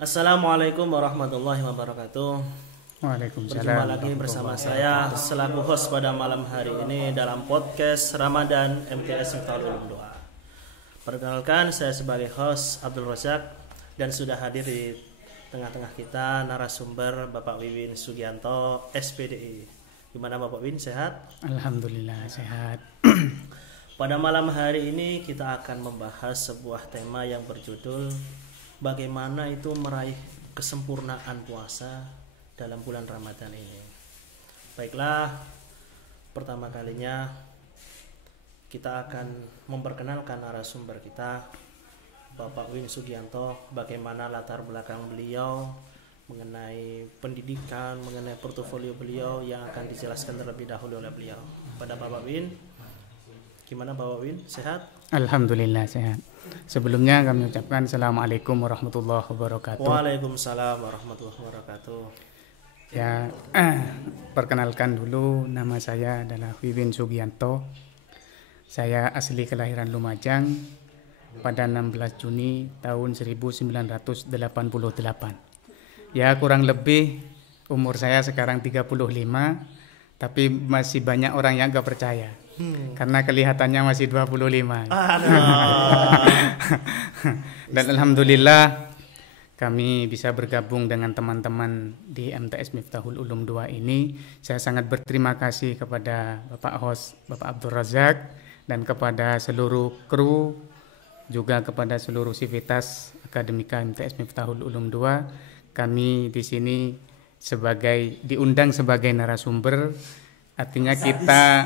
Assalamualaikum warahmatullahi wabarakatuh. Waalaikumsalam. Berjumpa lagi bersama saya selaku host pada malam hari ini dalam podcast Ramadan MTS Miftahul Ulum 2. Perkenalkan, saya sebagai host Abdul Razak dan sudah hadir di tengah-tengah kita narasumber Bapak Wiwin Sugianto, SPDI. Gimana Bapak Win, sehat? Alhamdulillah sehat. Pada malam hari ini kita akan membahas sebuah tema yang berjudul bagaimana itu meraih kesempurnaan puasa dalam bulan Ramadan ini. Baiklah, pertama kalinya kita akan memperkenalkan narasumber kita, Bapak Win Sugianto, bagaimana latar belakang beliau mengenai pendidikan, mengenai portofolio beliau yang akan dijelaskan terlebih dahulu oleh beliau. Pada Bapak Win, gimana Bapak Win, sehat? Alhamdulillah sehat. Sebelumnya kami ucapkan Assalamualaikum warahmatullahi wabarakatuh. Waalaikumsalam warahmatullahi wabarakatuh. Ya, perkenalkan dulu, nama saya adalah Wiwin Sugianto. Saya asli kelahiran Lumajang pada 16 Juni tahun 1988. Ya, kurang lebih umur saya sekarang 35, tapi masih banyak orang yang gak percaya. Karena kelihatannya masih 25. Dan alhamdulillah kami bisa bergabung dengan teman-teman di MTS Miftahul Ulum 2 ini. Saya sangat berterima kasih kepada Bapak host, Bapak Abdul Razak, dan kepada seluruh kru, juga kepada seluruh sivitas akademika MTS Miftahul Ulum 2. Kami di sini diundang sebagai narasumber, artinya kita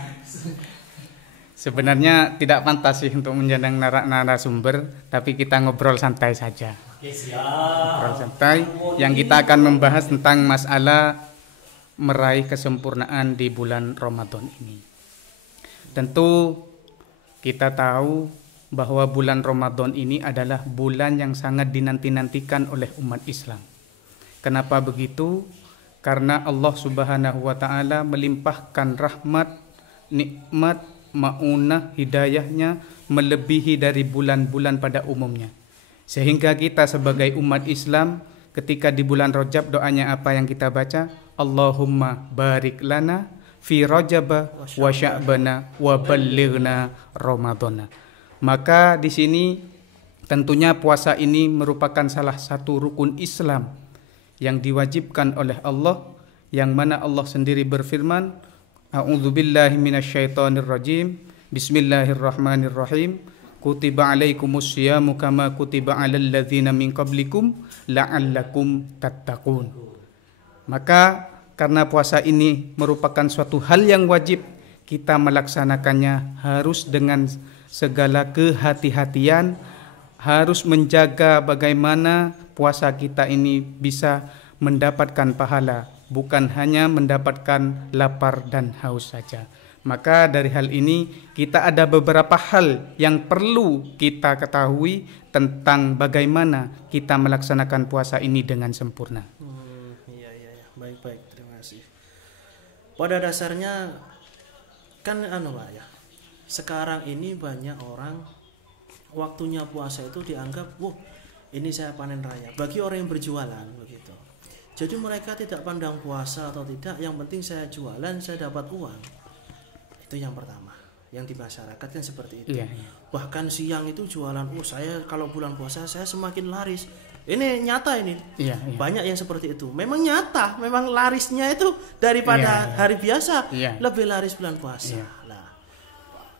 sebenarnya tidak pantas sih untuk menjadi narasumber, tapi kita ngobrol santai saja. Ngobrol santai, yang kita akan membahas tentang masalah meraih kesempurnaan di bulan Ramadan ini. Tentu kita tahu bahwa bulan Ramadan ini adalah bulan yang sangat dinanti-nantikan oleh umat Islam. Kenapa begitu? Karena Allah Subhanahu wa taala melimpahkan rahmat, nikmat, maunah, hidayahnya melebihi dari bulan-bulan pada umumnya. Sehingga kita sebagai umat Islam ketika di bulan Rajab, doanya apa yang kita baca? Allahumma barik lana fi Rajaba wa Sya'bana wa ballighna Ramadana. Maka di sini tentunya puasa ini merupakan salah satu rukun Islam yang diwajibkan oleh Allah, yang mana Allah sendiri berfirman, A'udzubillahi minasyaitonirrajim. Bismillahirrahmanirrahim. Kutiba alaikumus syiyamu kama kutiba alal ladzina min qablikum la'allakum tattaqun. Maka karena puasa ini merupakan suatu hal yang wajib, kita melaksanakannya harus dengan segala kehati-hatian, harus menjaga bagaimana puasa kita ini bisa mendapatkan pahala, bukan hanya mendapatkan lapar dan haus saja. Maka dari hal ini kita ada beberapa hal yang perlu kita ketahui tentang bagaimana kita melaksanakan puasa ini dengan sempurna. Iya. Baik, terima kasih. Pada dasarnya kan Pak ya. Sekarang ini banyak orang waktunya puasa itu dianggap, ini saya panen raya. Bagi orang yang berjualan begitu. Jadi mereka tidak pandang puasa atau tidak, yang penting saya jualan, saya dapat uang. Itu yang pertama. Yang di masyarakat kan seperti itu. Iya. Bahkan siang itu jualan, saya kalau bulan puasa saya semakin laris. Ini nyata ini. Iya. Banyak yang seperti itu. Memang nyata, memang larisnya itu daripada hari biasa lebih laris bulan puasa. Nah,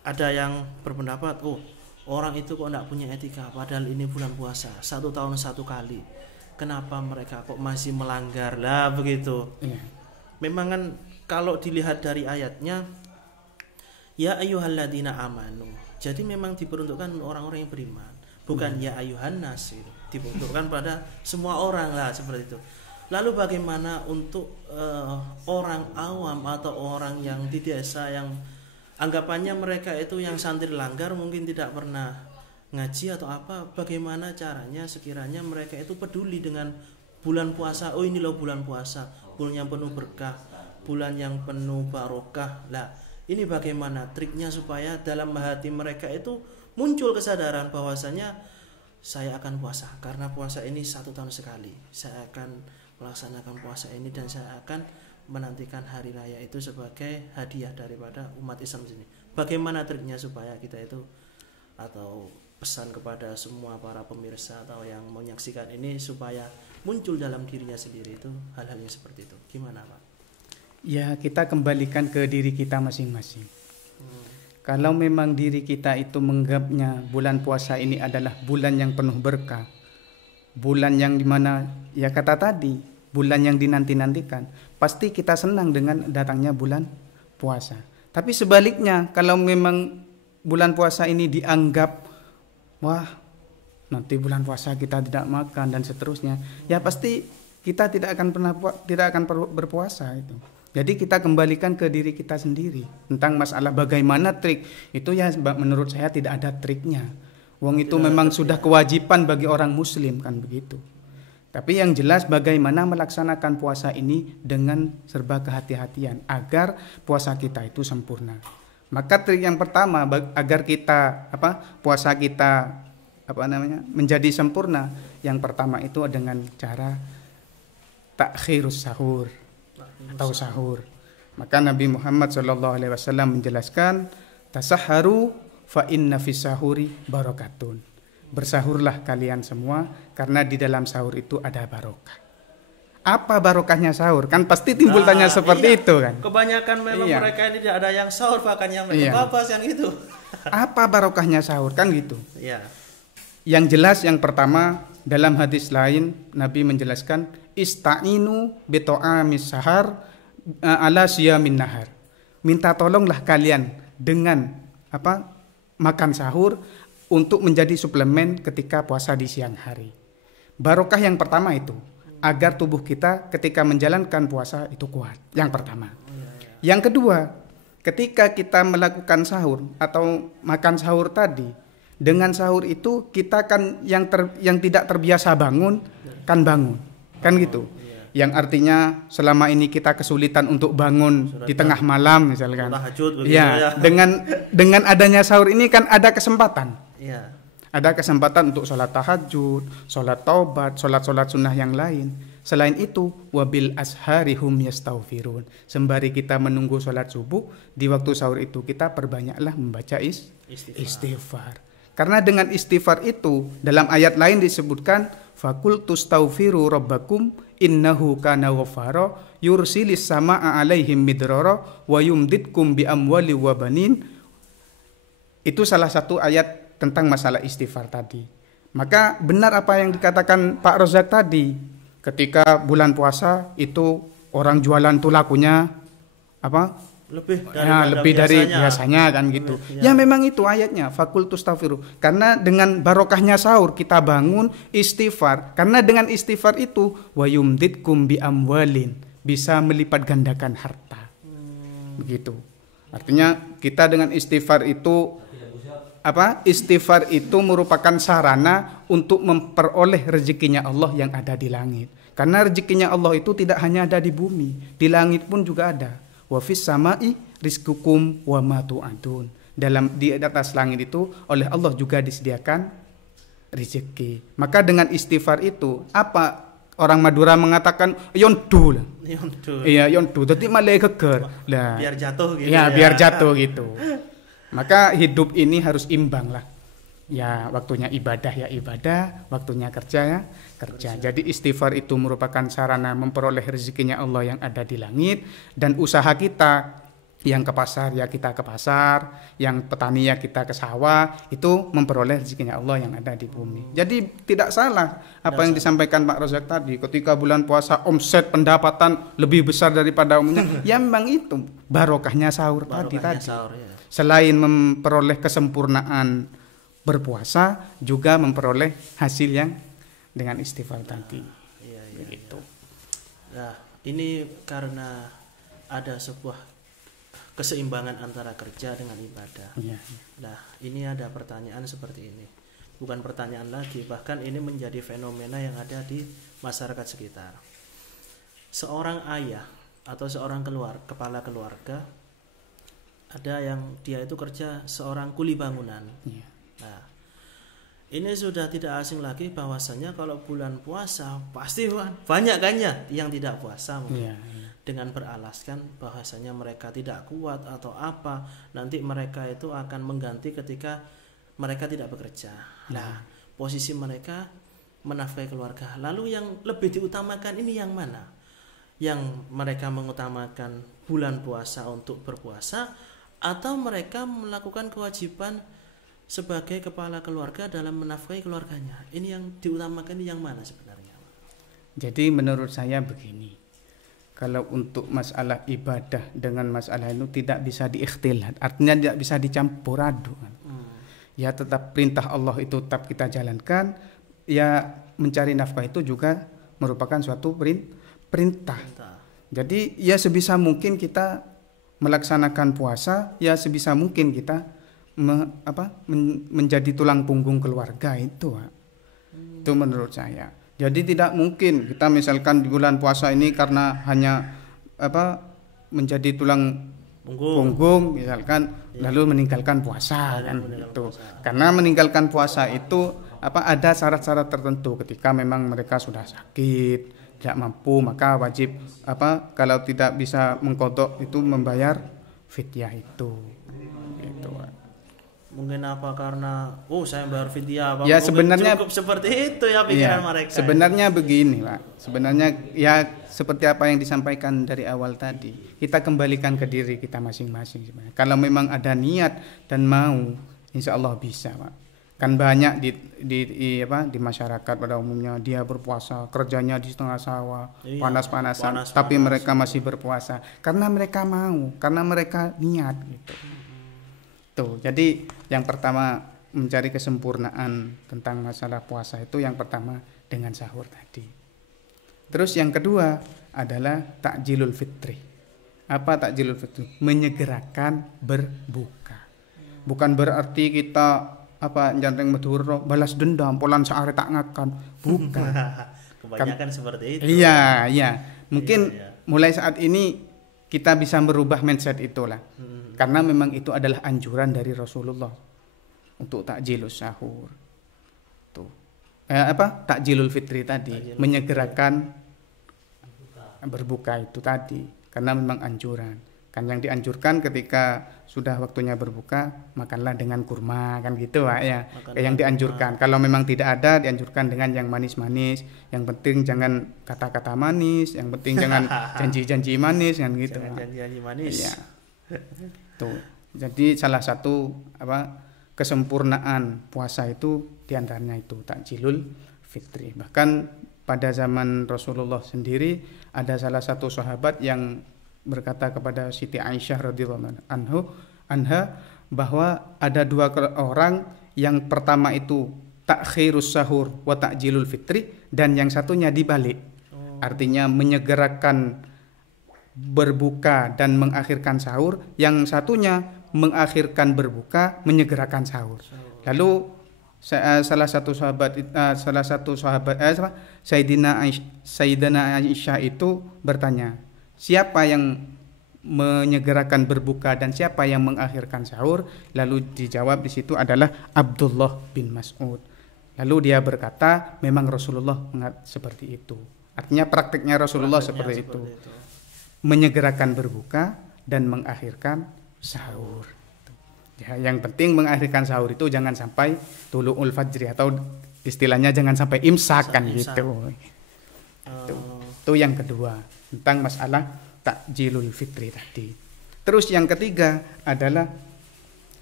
ada yang berpendapat, orang itu kok tidak punya etika, padahal ini bulan puasa, 1 tahun 1 kali. Kenapa mereka kok masih melanggar lah begitu? Memang kan kalau dilihat dari ayatnya, ya ayyuhalladzina amanu. Jadi memang diperuntukkan orang-orang yang beriman, bukan ya ayyuhan nas, diperuntukkan pada semua orang lah seperti itu. Lalu bagaimana untuk orang awam atau orang yang di desa yang anggapannya mereka itu yang santri langgar, mungkin tidak pernah ngaji atau apa, bagaimana caranya sekiranya mereka itu peduli dengan bulan puasa? Ini loh bulan puasa, bulan yang penuh berkah, bulan yang penuh barokah. Lah, ini bagaimana triknya supaya dalam hati mereka itu muncul kesadaran bahwasanya saya akan puasa karena puasa ini 1 tahun sekali. Saya akan melaksanakan puasa ini dan saya akan menantikan hari raya itu sebagai hadiah daripada umat Islam sini. Bagaimana triknya supaya kita itu, atau pesan kepada semua para pemirsa atau yang menyaksikan ini supaya muncul dalam dirinya sendiri itu hal-hal yang seperti itu. Gimana, Pak? Ya, kita kembalikan ke diri kita masing-masing. Kalau memang diri kita itu menganggapnya bulan puasa ini adalah bulan yang penuh berkah, bulan yang dimana, ya kata tadi, bulan yang dinanti-nantikan, pasti kita senang dengan datangnya bulan puasa. Tapi sebaliknya, kalau memang bulan puasa ini dianggap, wah nanti bulan puasa kita tidak makan dan seterusnya, ya pasti kita tidak akan berpuasa itu. Jadi kita kembalikan ke diri kita sendiri tentang masalah bagaimana trik itu, ya menurut saya tidak ada triknya. Wong itu memang sudah kewajiban bagi orang muslim kan begitu. Tapi yang jelas bagaimana melaksanakan puasa ini dengan serba kehati-hatian agar puasa kita itu sempurna. Maka trik yang pertama agar kita puasa kita menjadi sempurna, yang pertama itu dengan cara takhirus sahur atau sahur. Maka Nabi Muhammad SAW menjelaskan, tasahharu fa inna fis sahuri barakatun. Bersahurlah kalian semua karena di dalam sahur itu ada barokah. Apa barokahnya sahur? Kan pasti timbul tanya seperti itu kan. Kebanyakan memang mereka ini tidak ada yang sahur, bahkan yang mereka bahas yang itu. Apa barokahnya sahur kan gitu. Iya. Yang jelas yang pertama, dalam hadis lain Nabi menjelaskan, ista'inu bito'amis sahar ala siyamin nahar. Minta tolonglah kalian dengan makan sahur untuk menjadi suplemen ketika puasa di siang hari. Barokah yang pertama itu agar tubuh kita ketika menjalankan puasa itu kuat. Yang pertama. Yang kedua, ketika kita melakukan sahur atau makan sahur tadi, dengan sahur itu kita kan yang tidak terbiasa bangun kan bangun. Kan gitu. Yang artinya selama ini kita kesulitan untuk bangun di tengah malam misalkan. Ya, dengan adanya sahur ini kan ada kesempatan. Ya. Ada kesempatan untuk sholat tahajud, sholat taubat, sholat sunnah yang lain. Selain itu, wabil asharihum yastaghfirun. Sembari kita menunggu sholat subuh, di waktu sahur itu kita perbanyaklah membaca istighfar. Karena dengan istighfar itu dalam ayat lain disebutkan, fakul tustaghfiru rabbakum innahu kana ghafara yursilis samaa alaihim midrara wa yumditkum bi amwali wa banin. Itu salah satu ayat tentang masalah istighfar tadi. Maka benar apa yang dikatakan Pak Rozak tadi, ketika bulan puasa itu orang jualan tuh lakunya lebih dari biasanya kan gitu. Ya memang itu ayatnya, fakul tustaghfiru. Karena dengan barokahnya sahur kita bangun istighfar. Karena dengan istighfar itu wa yumditkum bi amwalin, bisa melipat gandakan harta. Begitu. Artinya kita dengan istighfar itu istighfar itu merupakan sarana untuk memperoleh rezekinya Allah yang ada di langit. Karena rezekinya Allah itu tidak hanya ada di bumi, di langit pun juga ada. Wa fis sama'i rizqukum wa ma tu'adun. Di atas langit itu oleh Allah juga disediakan rezeki. Maka dengan istighfar itu orang Madura mengatakan yondu. Iya, yondu. Dadi malah geger. Lah, biar jatuh gitu. Ya, biar jatuh gitu. Maka hidup ini harus imbang lah. Ya, waktunya ibadah ya ibadah, waktunya kerja ya kerja. Jadi istighfar itu merupakan sarana memperoleh rezekinya Allah yang ada di langit, dan usaha kita yang ke pasar ya kita ke pasar, yang petani ya kita ke sawah, itu memperoleh rezekinya Allah yang ada di bumi. Jadi tidak salah apa yang disampaikan Pak Rozak tadi, ketika bulan puasa omset pendapatan lebih besar daripada umumnya. Ya memang itu barokahnya sahur tadi. Sahur, ya. Selain memperoleh kesempurnaan berpuasa, juga memperoleh hasil yang dengan istighfar tadi. Begitu. Nah, ini karena ada sebuah keseimbangan antara kerja dengan ibadah. Nah, ini ada pertanyaan seperti ini. Bukan pertanyaan lagi, bahkan ini menjadi fenomena yang ada di masyarakat sekitar. Seorang ayah atau seorang kepala keluarga, ada yang dia itu kerja seorang kuli bangunan. Nah, Ini sudah tidak asing lagi bahwasanya kalau bulan puasa pasti banyak kan ya yang tidak puasa mungkin. Yeah. Dengan beralaskan bahwasanya mereka tidak kuat atau apa, nanti mereka itu akan mengganti ketika mereka tidak bekerja. Nah, posisi mereka menafkahi keluarga. Lalu yang lebih diutamakan ini yang mana? Yang mereka mengutamakan bulan puasa untuk berpuasa, atau mereka melakukan kewajiban sebagai kepala keluarga dalam menafkahi keluarganya? Ini yang diutamakan yang mana sebenarnya? Jadi menurut saya begini, kalau untuk masalah ibadah dengan masalah itu tidak bisa diikhtilat, artinya tidak bisa dicampur aduk. Ya tetap perintah Allah itu tetap kita jalankan, ya mencari nafkah itu juga merupakan suatu perintah. Jadi ya sebisa mungkin kita melaksanakan puasa, ya sebisa mungkin kita menjadi tulang punggung keluarga itu. Itu menurut saya. Jadi tidak mungkin kita misalkan di bulan puasa ini karena hanya menjadi tulang punggung misalkan lalu meninggalkan puasa kan itu. Karena meninggalkan puasa itu ada syarat-syarat tertentu. Ketika memang mereka sudah sakit, tidak mampu, maka wajib kalau tidak bisa mengqadha itu membayar fidyah itu. Gitu. Mungkin karena saya bayar fidyah ya sebenarnya cukup seperti itu ya pikiran mereka. Sebenarnya begini, Pak. Sebenarnya ya seperti apa yang disampaikan dari awal tadi. Kita kembalikan ke diri kita masing-masing sebenarnya. Kalau memang ada niat dan mau, insya Allah bisa, Pak. Kan banyak di masyarakat pada umumnya dia berpuasa, kerjanya di tengah sawah, panas-panasan, tapi mereka masih berpuasa karena mereka mau, karena mereka niat gitu. Tuh, jadi yang pertama mencari kesempurnaan tentang masalah puasa itu yang pertama dengan sahur tadi. Terus yang kedua adalah takjilul fitri. Apa takjilul fitri? Menyegerakan berbuka. Bukan berarti kita janteng Madura balas dendam polan saare tak ngakan. Bukan. Kebanyakan seperti itu. Iya. Mungkin mulai saat ini kita bisa merubah mindset itulah. Karena memang itu adalah anjuran dari Rasulullah untuk takjilus sahur. Tuh. Takjilul fitri tadi, menyegerakan berbuka itu tadi. Karena memang anjuran. Kan yang dianjurkan ketika sudah waktunya berbuka, makanlah dengan kurma kan gitu, Pak ya. Yang dianjurkan. Kalau memang tidak ada, dianjurkan dengan yang manis-manis. Yang penting jangan kata-kata manis, yang penting jangan janji-janji manis kan gitu. Janji-janji manis. Iya. Tuh. Jadi salah satu kesempurnaan puasa itu diantaranya itu takjilul fitri. Bahkan pada zaman Rasulullah sendiri ada salah satu sahabat yang berkata kepada Siti Aisyah radhiyallahu anha bahwa ada dua orang, yang pertama itu takhirus sahur wa takjilul fitri, dan yang satunya dibalik. Artinya menyegerakan berbuka dan mengakhirkan sahur, yang satunya mengakhirkan berbuka menyegerakan sahur. Lalu salah satu sahabat Sayyidina Aisyah itu bertanya, siapa yang menyegerakan berbuka dan siapa yang mengakhirkan sahur? Lalu dijawab di situ adalah Abdullah bin Mas'ud. Lalu dia berkata, memang Rasulullah seperti itu. Artinya praktiknya Rasulullah seperti itu. Menyegerakan berbuka dan mengakhirkan sahur. Ya, yang penting mengakhirkan sahur itu jangan sampai tulu'ul fajri, atau istilahnya jangan sampai imsak kan gitu. Itu yang kedua tentang masalah takjilul fitri tadi. Terus yang ketiga adalah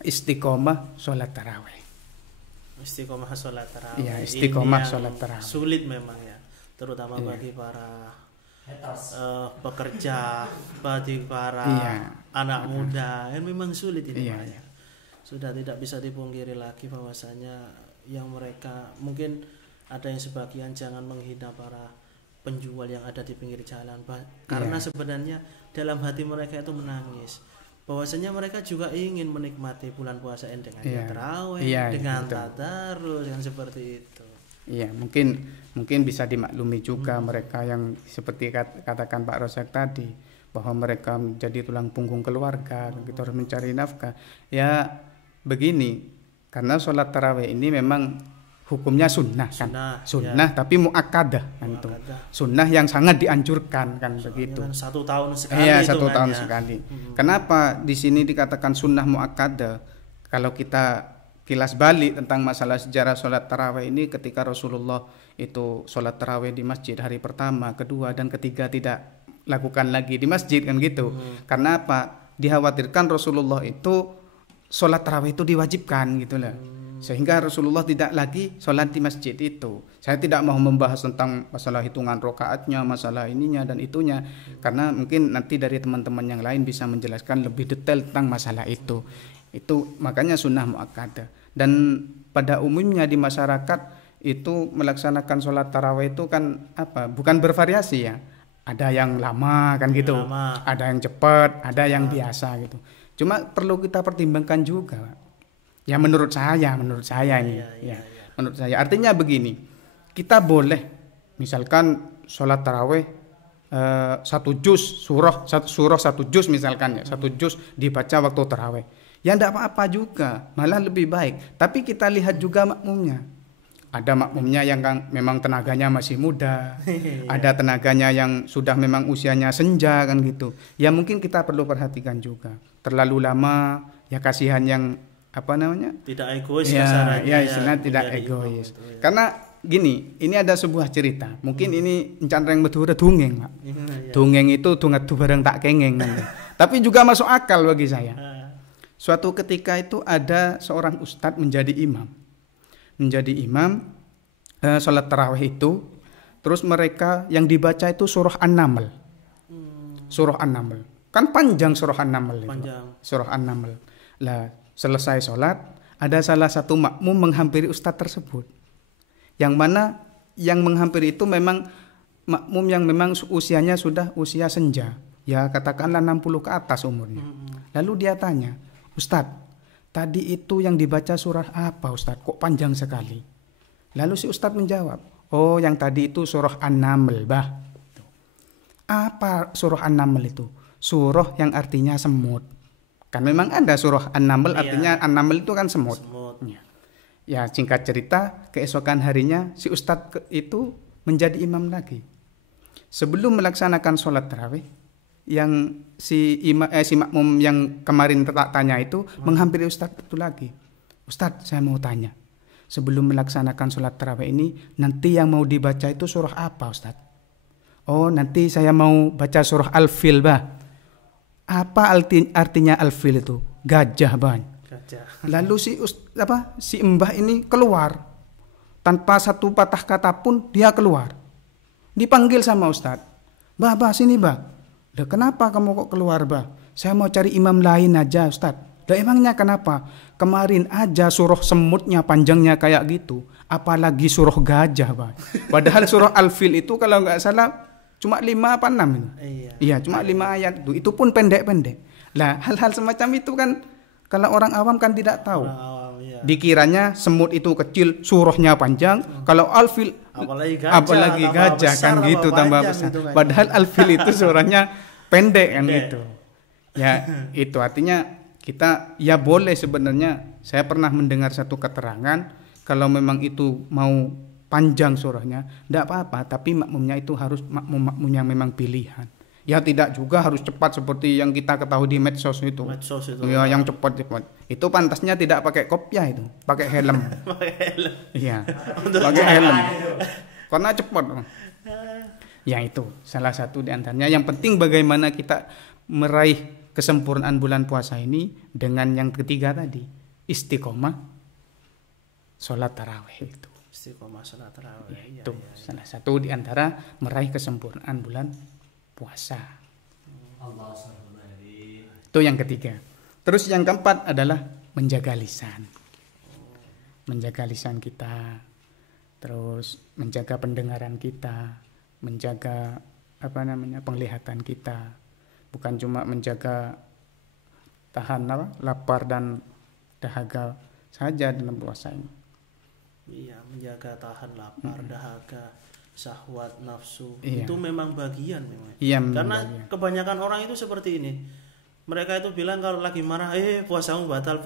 istiqomah sholat tarawih. Istiqomah sholat tarawih. Ya, istiqomah sholat tarawih. Sulit memang ya, terutama bagi para pekerja, bagi para anak muda, kan memang sulit ini. Sudah tidak bisa dipungkiri lagi bahwasanya yang mereka mungkin ada yang sebagian jangan menghina para penjual yang ada di pinggir jalan, karena sebenarnya dalam hati mereka itu menangis bahwasanya mereka juga ingin menikmati bulan puasa dengan tarawih, dengan tadarus yang seperti itu. Iya, mungkin bisa dimaklumi juga mereka yang seperti katakan Pak Rosak tadi, bahwa mereka menjadi tulang punggung keluarga, kita harus mencari nafkah. Ya begini, karena sholat tarawih ini memang hukumnya sunnah kan, sunnah ya. Tapi muakkadah kan itu, sunnah yang sangat dianjurkan kan begitu. Kan 1 tahun sekali. Iya 1 tahun sekali. Kenapa di sini dikatakan sunnah muakkadah? Kalau kita kilas balik tentang masalah sejarah sholat tarawih ini, ketika Rasulullah itu sholat tarawih di masjid hari pertama, kedua dan ketiga tidak lakukan lagi di masjid kan gitu. Karena apa? Dikhawatirkan Rasulullah itu sholat tarawih itu diwajibkan gitu lah. Sehingga Rasulullah tidak lagi sholat di masjid itu. Saya tidak mau membahas tentang masalah hitungan rokaatnya, masalah ininya dan itunya, karena mungkin nanti dari teman-teman yang lain bisa menjelaskan lebih detail tentang masalah itu. Itu makanya sunnah muakkadah. Dan pada umumnya di masyarakat itu melaksanakan sholat tarawih itu kan apa? Bukan bervariasi ya. Ada yang lama kan gitu, ada yang cepat, ada yang biasa gitu. Cuma perlu kita pertimbangkan juga. Ya menurut saya ini, menurut saya. Artinya begini, kita boleh misalkan sholat tarawih 1 juz surah 1 juz misalkan ya, 1 juz dibaca waktu tarawih. Ya enggak apa-apa juga, malah lebih baik. Tapi kita lihat juga makmumnya. Ada makmumnya yang memang tenaganya masih muda, ada tenaganya yang sudah memang usianya senja kan gitu. Ya mungkin kita perlu perhatikan juga. Terlalu lama, ya kasihan yang apa namanya? Tidak egois ya istilah tidak egois. Karena gini, ini ada sebuah cerita. Mungkin ini encan reng medhure dongeng, Pak. Dongeng itu dongatu bareng tak kengeng. Tapi juga masuk akal bagi saya. Suatu ketika itu ada seorang ustadz menjadi imam sholat tarawih itu. Terus mereka yang dibaca itu surah An-Naml. Surah An-Naml. Kan panjang surah An-Naml itu. Surah An-Naml. Lah selesai sholat, ada salah satu makmum menghampiri ustadz tersebut. Yang mana yang menghampiri itu memang makmum yang memang usianya sudah usia senja. Ya katakanlah 60 ke atas umurnya. Lalu dia tanya, "Ustadz, tadi itu yang dibaca surah apa Ustadz? Kok panjang sekali?" Lalu si ustadz menjawab, "Oh yang tadi itu surah An-Naml, Bah." Apa surah An-Naml itu? Surah yang artinya semut. Kan memang ada surah An-Naml, artinya An-Naml itu kan semut. Ya singkat cerita, keesokan harinya si ustadz itu menjadi imam lagi. Sebelum melaksanakan sholat tarawih, yang si makmum yang kemarin tanya itu menghampiri ustadz itu lagi. "Ustadz, saya mau tanya, sebelum melaksanakan sholat tarawih ini, nanti yang mau dibaca itu surah apa Ustadz?" "Oh nanti saya mau baca surah Al-Fil, Bah." "Apa artinya Al-Fil itu?" "Gajah, Bang." Lalu si mbah ini keluar tanpa satu patah kata pun, dia keluar. Dipanggil sama ustadz, "Bah, sini bah." "Lah kenapa kamu kok keluar, Bah?" "Saya mau cari imam lain aja ustadz." "Lah emangnya kenapa? Kemarin aja surah semutnya panjangnya kayak gitu, apalagi surah gajah, Bah." Padahal surah Al-Fil itu kalau nggak salah cuma 5 apa 6 itu. Iya, cuma 5 ayat itu pun pendek-pendek. Lah hal-hal semacam itu kan kalau orang awam kan tidak tahu. Dikiranya semut itu kecil, surahnya panjang. Kalau Al-Fil apalagi gajah kan gitu, tambah besar. Gitu kan. Padahal Al-Fil itu surahnya pendek kan gitu. Ya itu artinya kita ya boleh sebenarnya. Saya pernah mendengar satu keterangan, kalau memang itu mau panjang surahnya tidak apa-apa, tapi makmumnya itu harus makmum yang memang pilihan. Ya tidak juga harus cepat seperti yang kita ketahui di medsos itu. Ya yang cepat. Itu pantasnya tidak pakai kopiah itu, pakai helm. Iya. Pakai helm. Karena cepat. Ya itu salah satu di antaranya. Yang penting bagaimana kita meraih kesempurnaan bulan puasa ini dengan yang ketiga tadi, istiqomah sholat tarawih itu. Istiqomah sholat tarawih. Ya, itu salah satu di antara meraih kesempurnaan bulan puasa. Itu yang ketiga. Terus yang keempat adalah menjaga lisan. Menjaga lisan kita. Terus menjaga pendengaran kita, menjaga penglihatan kita. Bukan cuma menjaga tahan lapar dan dahaga saja dalam puasa ini. Iya, menjaga tahan lapar, dahaga, syahwat, nafsu. Itu memang bagian memang. Iya, karena kebanyakan orang itu seperti ini. Mereka itu bilang kalau lagi marah, puasamu batal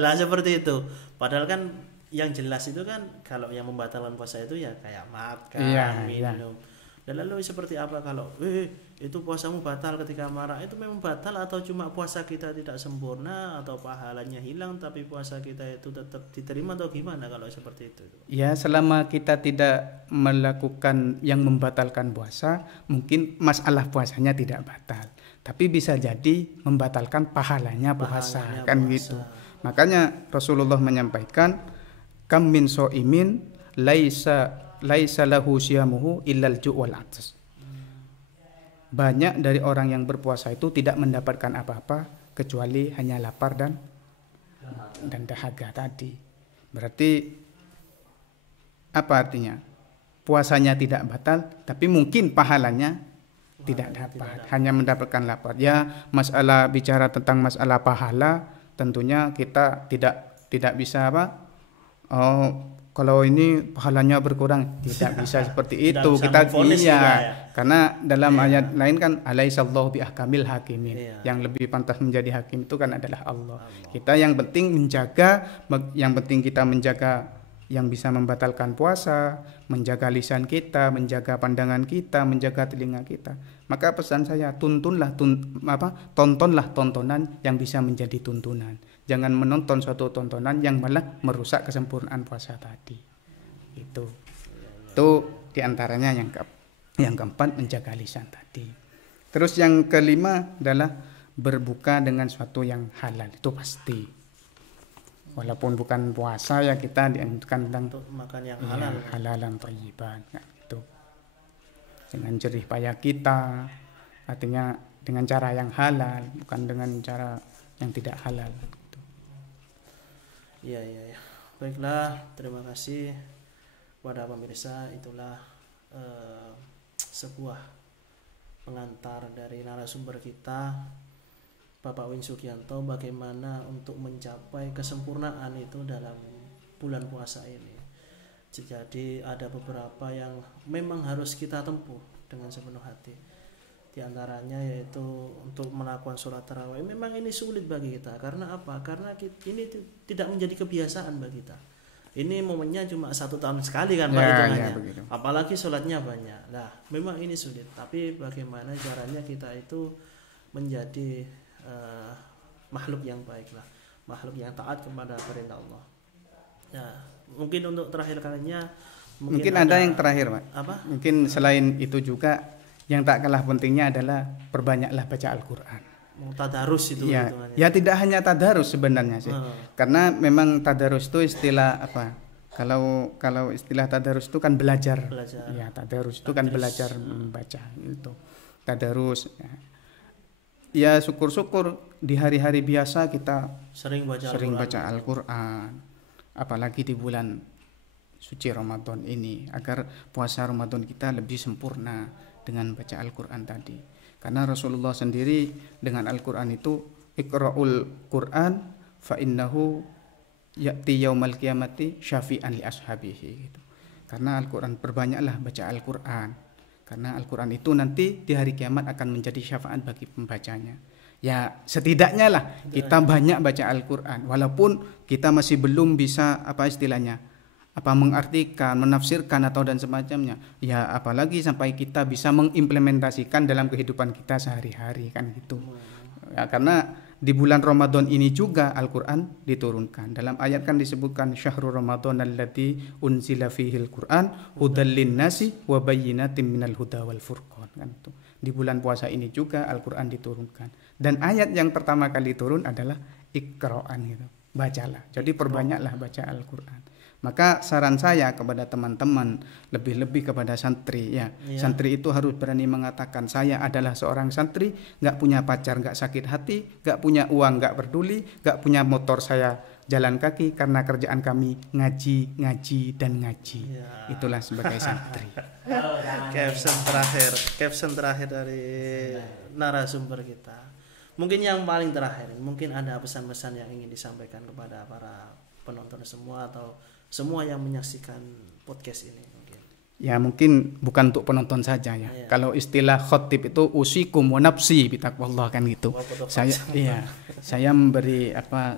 lah, seperti itu. Padahal kan yang jelas itu kan kalau yang membatalkan puasa itu ya kayak makan, minum. Dan lalu seperti apa kalau itu puasamu batal ketika marah, itu memang batal atau cuma puasa kita tidak sempurna atau pahalanya hilang tapi puasa kita itu tetap diterima atau gimana kalau seperti itu? Ya, selama kita tidak melakukan yang membatalkan puasa, mungkin masalah puasanya tidak batal, tapi bisa jadi membatalkan pahalanya puasa, kan puasa. Gitu. Makanya Rasulullah menyampaikan, kam min so'imin laisa lahu syamuhu illal ju' wal 'atsas. Banyak dari orang yang berpuasa itu tidak mendapatkan apa-apa kecuali hanya lapar dan dahaga tadi. Berarti apa artinya? Puasanya tidak batal, tapi mungkin pahalanya tidak dapat, hanya mendapatkan lapar. Ya, masalah bicara tentang masalah pahala, tentunya kita tidak bisa apa? Kalau ini pahalanya berkurang, tidak bisa seperti itu. Kita karena dalam ayat lain kan alaihissallahu biahkamil hakimin. Yang lebih pantas menjadi hakim itu kan adalah Allah. Kita yang penting kita menjaga yang bisa membatalkan puasa, menjaga lisan kita, menjaga pandangan kita, menjaga telinga kita. Maka pesan saya, tontonlah tontonan yang bisa menjadi tuntunan. Jangan menonton suatu tontonan yang malah merusak kesempurnaan puasa tadi. Itu diantaranya yang keempat, menjaga lisan tadi. Terus yang kelima adalah berbuka dengan suatu yang halal, itu pasti. Walaupun bukan puasa ya kita dianjurkan tentang makan yang halal, halalan thayyiban, itu. Dengan jerih payah kita, artinya dengan cara yang halal, bukan dengan cara yang tidak halal. Iya. Baiklah, terima kasih kepada pemirsa. Itulah sebuah pengantar dari narasumber kita, Bapak Win Sugianto, bagaimana untuk mencapai kesempurnaan itu dalam bulan puasa ini. Jadi ada beberapa yang memang harus kita tempuh dengan sepenuh hati. Di antaranya yaitu untuk melakukan sholat tarawih. Memang ini sulit bagi kita. Karena apa? Karena ini tidak menjadi kebiasaan bagi kita. Ini momennya cuma 1 tahun sekali kan Pak hitungannya. Apalagi sholatnya banyak. Nah, memang ini sulit. Tapi bagaimana caranya kita itu menjadi makhluk yang baik lah, makhluk yang taat kepada perintah Allah. Nah, mungkin untuk terakhir kalinya mungkin ada yang terakhir Pak. Apa? Mungkin selain itu juga yang tak kalah pentingnya adalah perbanyaklah baca Al-Quran. Tadarus itu ya tidak hanya tadarus sebenarnya sih. Karena memang tadarus itu istilah apa? Kalau istilah tadarus itu kan belajar. Ya, tadarus itu kan belajar membaca itu. Tadarus. Ya syukur-syukur di hari-hari biasa kita sering baca Al-Quran. Apalagi di bulan suci Ramadan ini, agar puasa Ramadan kita lebih sempurna dengan baca Al-Quran tadi. Karena Rasulullah sendiri dengan Al-Quran itu, iqra'ul Quran fa innahu ya'ti yaumal qiyamati syafi'an li ashabihi gitu. Karena Al-Quran, perbanyaklah baca Al-Quran. Karena Al-Quran itu nanti di hari kiamat akan menjadi syafaat bagi pembacanya. Ya setidaknya lah kita banyak baca Al-Quran. Walaupun kita masih belum bisa mengartikan, menafsirkan atau dan semacamnya. Ya apalagi sampai kita bisa mengimplementasikan dalam kehidupan kita sehari-hari kan gitu. Ya, karena di bulan Ramadan ini juga Al-Quran diturunkan. Dalam ayat kan disebutkan syahrul Ramadan alladzi unzila fihil Quran hudal linnasi wa bayyinatin minal huda wal furqan kan itu. Di bulan puasa ini juga Al-Quran diturunkan. Dan ayat yang pertama kali turun adalah Iqra'an gitu. Bacalah. Jadi perbanyaklah baca Al-Quran. Maka saran saya kepada teman-teman, lebih-lebih kepada santri ya. Santri itu harus berani mengatakan, saya adalah seorang santri, gak punya pacar, gak sakit hati, gak punya uang, gak peduli, gak punya motor, saya jalan kaki karena kerjaan kami ngaji ya. Itulah sebagai santri. Caption terakhir dari narasumber kita. Mungkin yang paling terakhir, mungkin ada pesan-pesan yang ingin disampaikan kepada para penonton semua atau semua yang menyaksikan podcast ini mungkin. Ya mungkin bukan untuk penonton saja ya. Kalau istilah khotib itu usikum wa nafsi bitaqwallah kan gitu. Saya Saya memberi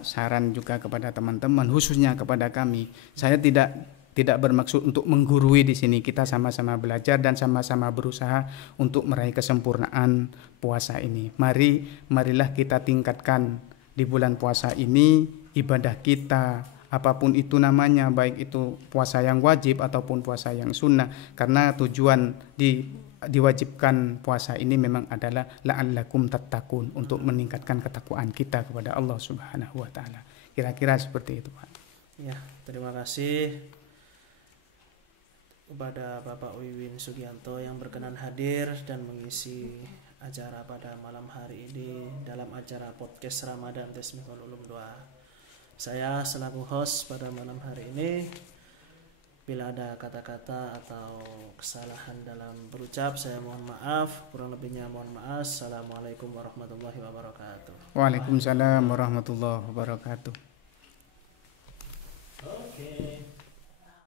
saran juga kepada teman-teman, khususnya kepada kami. Saya tidak bermaksud untuk menggurui di sini. Kita sama-sama belajar dan sama-sama berusaha untuk meraih kesempurnaan puasa ini. Marilah kita tingkatkan di bulan puasa ini ibadah kita, apapun itu namanya, baik itu puasa yang wajib ataupun puasa yang sunnah, karena tujuan diwajibkan puasa ini memang adalah la'allakum tattaqun, untuk meningkatkan ketakwaan kita kepada Allah Subhanahu wa taala. Kira-kira seperti itu, Pak. Ya, terima kasih kepada Bapak Wiwin Sugianto yang berkenan hadir dan mengisi acara pada malam hari ini dalam acara podcast Ramadan Tasmihul Ulum 2. Saya selaku host pada malam hari ini, bila ada kata-kata atau kesalahan dalam berucap, saya mohon maaf. Kurang lebihnya mohon maaf. Assalamualaikum warahmatullahi wabarakatuh. Waalaikumsalam warahmatullahi wabarakatuh. Oke.